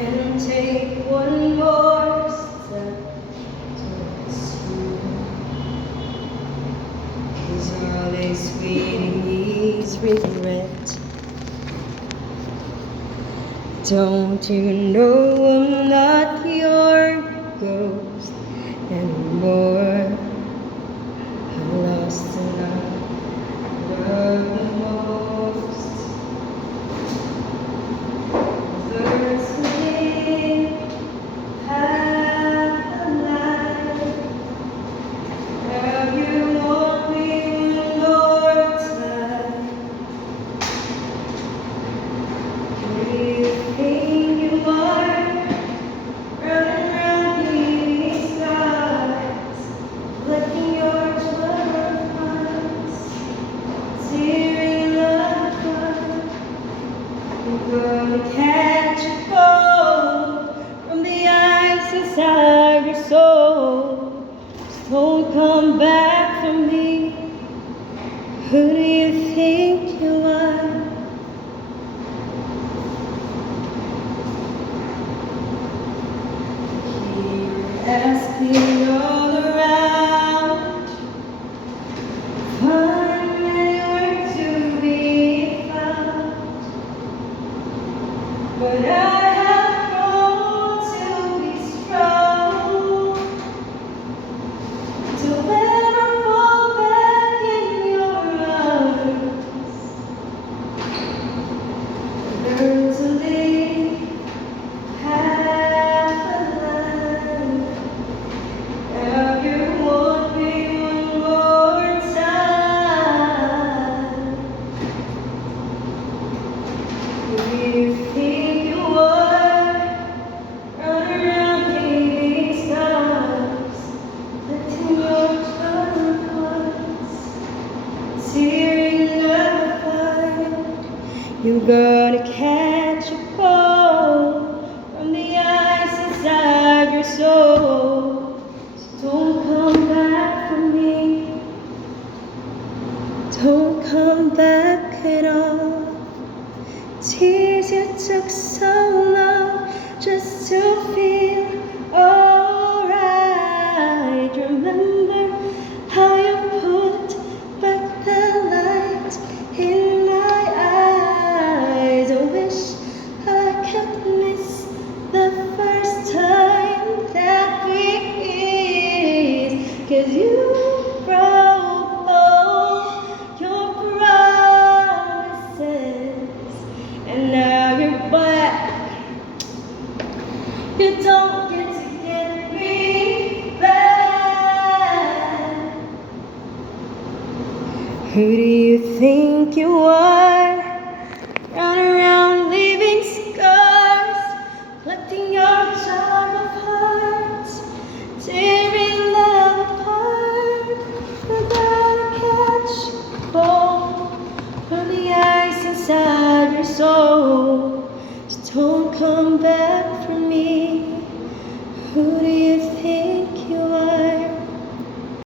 can take one more step towards you. Is all is sweet is regret. Don't you know I'm not your ghost anymore? I'm lost and I love the most. Birds who live half a life. Have you want me one more time? Who do you think you are? Running around these skies, collecting your 12 months, tearing the blood. You're gonna catch a cold from the ice inside your soul. Just don't come back for me. Who do you think you are? Asking all around, find anywhere to be found. But I have grown to be strong, to ever fall back in your arms. Learn to live half a life. Have you want me one more time? Who do you think you are? Run around these skies, letting your loved ones tearing the fight. You're gonna catch a cold from the ice inside your soul. So don't come back for me. Don't come back at all. Tears you took so long just to feel alright. Remember how you put back the light in my eyes. I wish I could miss the first time that we kissed. 'Cause you broke all your promises, and now you're back. You don't get to get me back. Who do you think you are? Run around leaving scars, collecting your charm of hearts, tearing love apart. You're gonna catch cold from the ice inside your soul. So don't come back for me. Who do